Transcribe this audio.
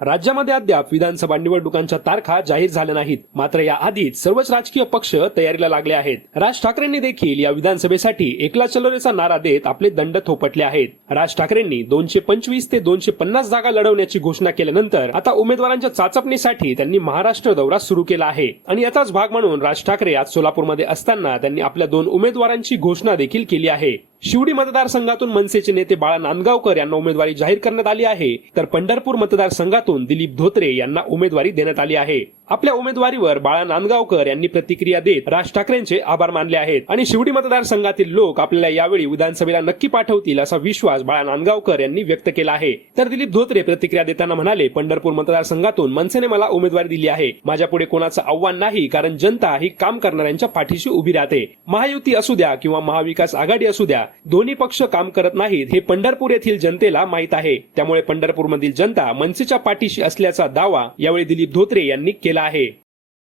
राज्यामध्ये अद्याप विधानसभा निवडणुकांच्या तारखा जाहीर झाल्या नाहीत. मात्र या आधीच सर्वच राजकीय पक्ष तयारीला लागले आहेत. राज ठाकरेंनी देखील या विधानसभेसाठी एकला चलोरेचा नारा देत आपले दंड थोपटले आहेत. राज ठाकरेंनी दोनशे पंचवीस ते दोनशे पन्नास जागा लढवण्याची घोषणा केल्यानंतर आता उमेदवारांच्या चाचपणीसाठी त्यांनी महाराष्ट्र दौरा सुरू केला आहे. आणि याचाच भाग म्हणून राज ठाकरे आज सोलापूरमध्ये असताना त्यांनी आपल्या दोन उमेदवारांची घोषणा देखील केली आहे. शिवडी मतदारसंघातून मनसेचे नेते बाळा नांदगावकर यांना उमेदवारी जाहीर करण्यात आली आहे. तर पंढरपूर मतदारसंघातून दिलीप धोत्रे यांना उमेदवारी देण्यात आली आहे. आपल्या उमेदवारीवर बाळा नांदगावकर यांनी प्रतिक्रिया देत राज ठाकरेंचे आभार मानले आहेत. आणि शिवडी मतदारसंघातील लोक आपल्याला यावेळी विधानसभेला नक्की पाठवतील असा विश्वास बाळा नांदगावकर यांनी व्यक्त केला आहे. तर दिलीप धोत्रे प्रतिक्रिया देताना म्हणाले पंढरपूर मतदारसंघातून मनसेने मला उमेदवारी दिली आहे. माझ्या पुढे कोणाचं आव्हान नाही कारण जनता ही काम करणाऱ्यांच्या पाठीशी उभी राहते. महायुती असू द्या किंवा महाविकास आघाडी असू द्या दोन्ही पक्ष काम करत नाहीत हे पंढरपूर येथील जनतेला माहीत आहे. त्यामुळे पंढरपूरमधील जनता मनसेच्या पाठीशी असल्याचा दावा यावेळी दिलीप धोत्रे यांनी केला आहे.